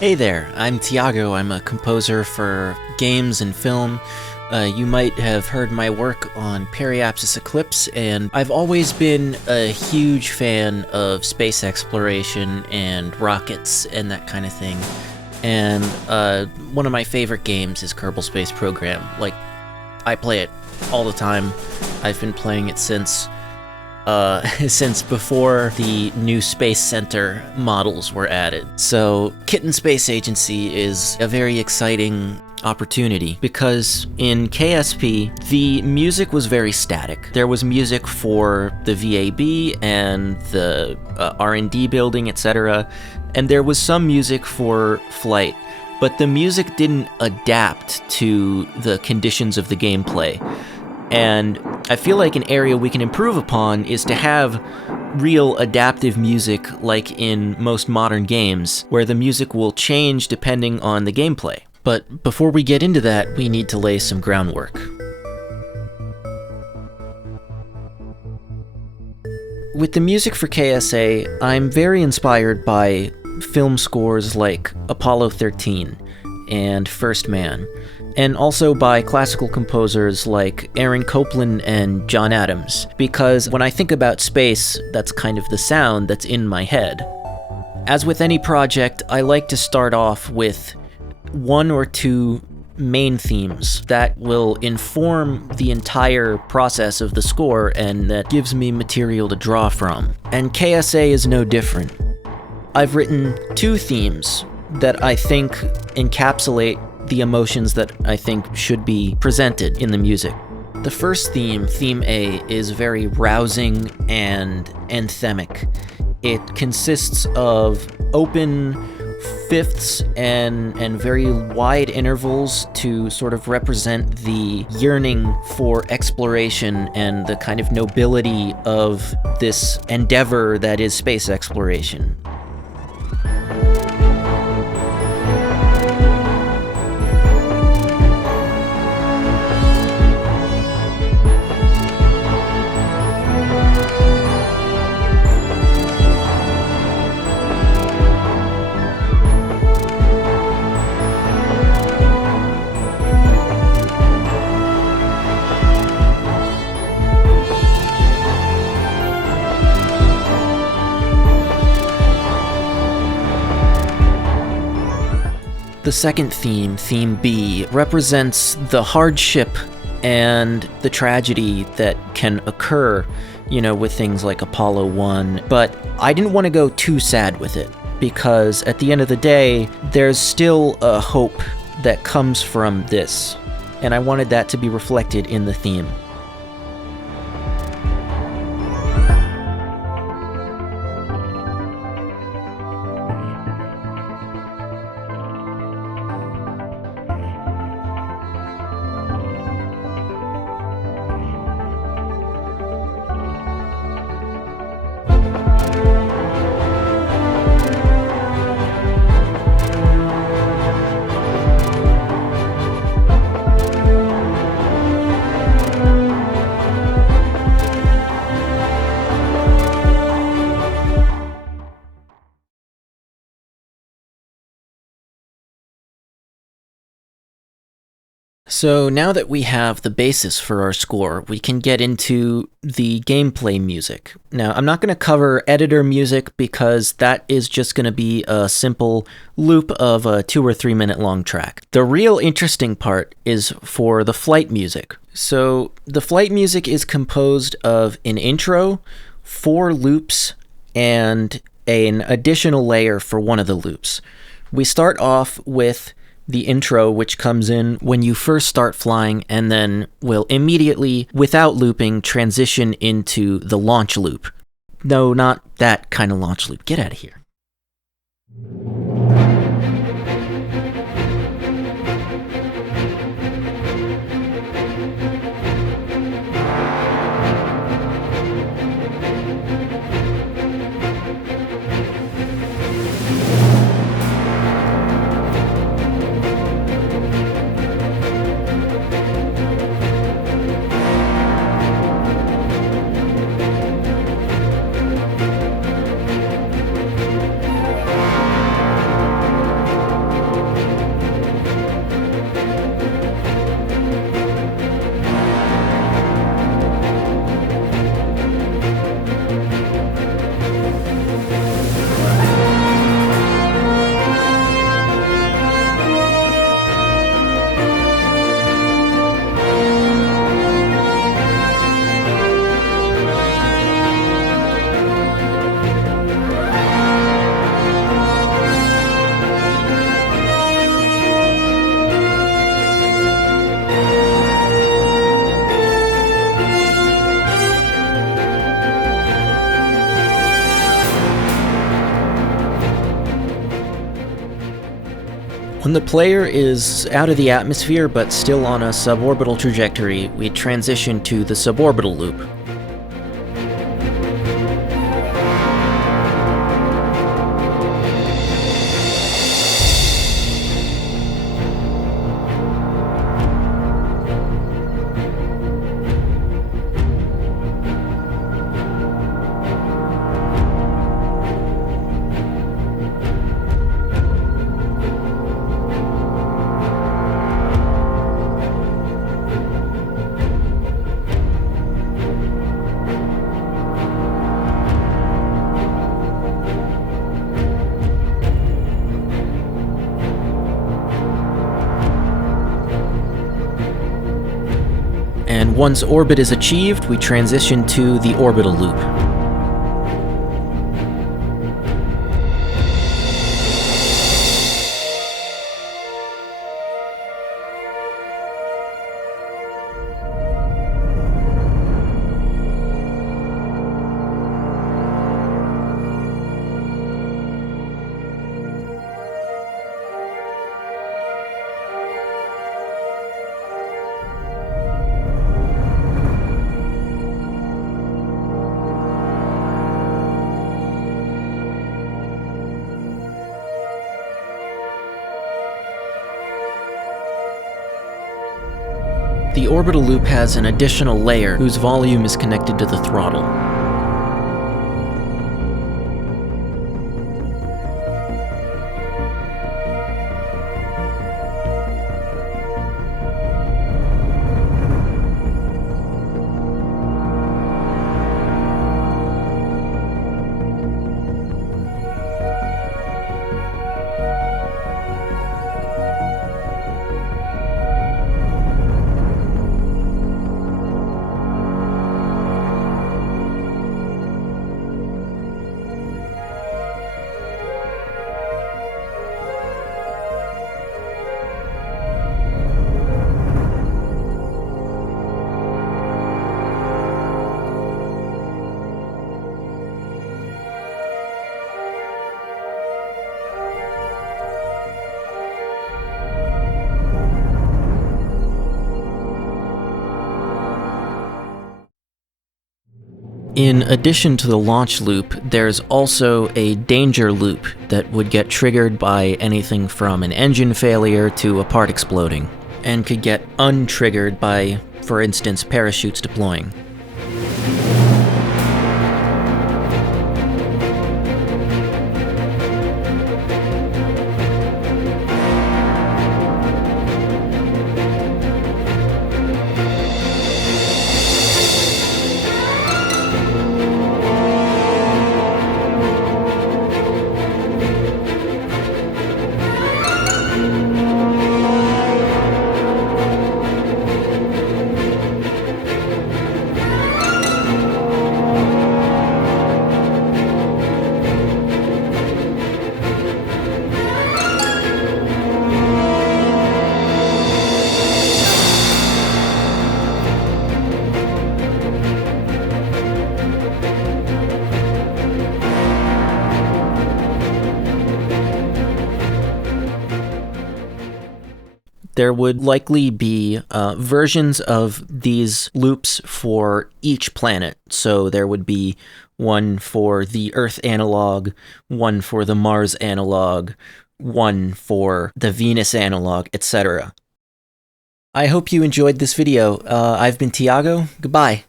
Hey there, I'm Tiago. I'm a composer for games and film. You might have heard my work on Periapsis Eclipse, and I've always been a huge fan of space exploration and rockets and that kind of thing. And one of my favorite games is Kerbal Space Program. Like, I play it all the time. I've been playing it since before the new Space Center models were added. So Kitten Space Agency is a very exciting opportunity because in KSP, the music was very static. There was music for the VAB and the R&D building, etc., and there was some music for flight, but the music didn't adapt to the conditions of the gameplay. And I feel like an area we can improve upon is to have real adaptive music like in most modern games, where the music will change depending on the gameplay. But before we get into that, we need to lay some groundwork. With the music for KSA, I'm very inspired by film scores like Apollo 13 and First Man, and also by classical composers like Aaron Copland and John Adams, because when I think about space, that's kind of the sound that's in my head. As with any project, I like to start off with one or two main themes that will inform the entire process of the score and that gives me material to draw from. And KSA is no different. I've written two themes that I think encapsulate the emotions that I think should be presented in the music. The first theme, Theme A, is very rousing and anthemic. It consists of open fifths and very wide intervals to sort of represent the yearning for exploration and the kind of nobility of this endeavor that is space exploration. The second theme, Theme B, represents the hardship and the tragedy that can occur, with things like Apollo 1. But I didn't want to go too sad with it, because at the end of the day, there's still a hope that comes from this, and I wanted that to be reflected in the theme. So now that we have the basis for our score, we can get into the gameplay music. Now, I'm not going to cover editor music because that is just going to be a simple loop of a 2 or 3 minute long track. The real interesting part is for the flight music. So the flight music is composed of an intro, 4 loops, and an additional layer for one of the loops. We start off with the intro, which comes in when you first start flying, and then will immediately, without looping, transition into the launch loop. No, not that kind of launch loop. Get out of here. When the player is out of the atmosphere but still on a suborbital trajectory, we transition to the suborbital loop. And once orbit is achieved, we transition to the orbital loop. The orbital loop has an additional layer whose volume is connected to the throttle. In addition to the launch loop, there's also a danger loop that would get triggered by anything from an engine failure to a part exploding, and could get untriggered by, for instance, parachutes deploying. There would likely be versions of these loops for each planet. So there would be one for the Earth analog, one for the Mars analog, one for the Venus analog, etc. I hope you enjoyed this video. I've been Tiago. Goodbye.